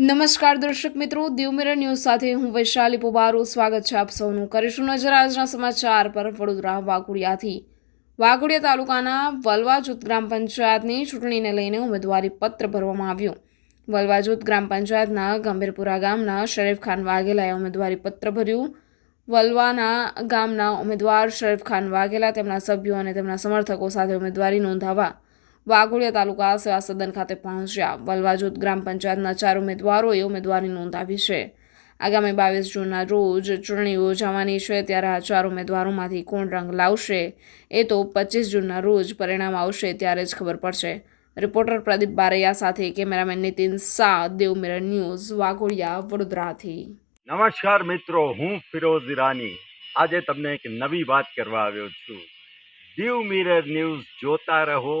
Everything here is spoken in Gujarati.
નમસ્કાર દર્શક મિત્રો, દીવ ન્યૂઝ સાથે હું વૈશાલી પોબારો. સ્વાગત છે આપ સૌનું. કરીશું નજર આજના સમાચાર પર વડોદરા વાઘોડિયાથી. વાઘોડિયા તાલુકાના વલવાજૂથ ગ્રામ પંચાયતની ચૂંટણીને લઈને ઉમેદવારી પત્ર ભરવામાં આવ્યું. વલવાજૂથ ગ્રામ પંચાયતના ગંભીરપુરા ગામના શરીફ ખાન વાઘેલાએ ઉમેદવારી પત્ર ભર્યું. વલવાના ગામના ઉમેદવાર શરીફ ખાન વાઘેલા તેમના સભ્યો અને તેમના સમર્થકો સાથે ઉમેદવારી નોંધાવવા વાઘોડિયા તાલુકા સેવા સદન ખાતે પહોંચ્યા. વલવાજોત ગ્રામ પંચાયતના ચાર ઉમેદવારોએ ઉમેદવારી નોંધાવી છે. આગામી બાવીસ જૂનના રોજ ચૂંટણી યોજાવાની છે, ત્યારે આ ચાર ઉમેદવારોમાંથી કોણ રંગ લાવશે એ તો પચીસ જૂનના રોજ પરિણામ આવશે ત્યારે જ ખબર પડશે. રિપોર્ટર પ્રદીપ બારૈયા સાથે cameraman Nitin Shah Dev mirror news, Waghodia, વડોદરાથી. નમસ્કાર મિત્રો, હું ફિરોઝ ઈરાની આજે તમને એક નવી વાત કરવા આવ્યો છું. દીવ મિરર ન્યૂઝ જોતા રહો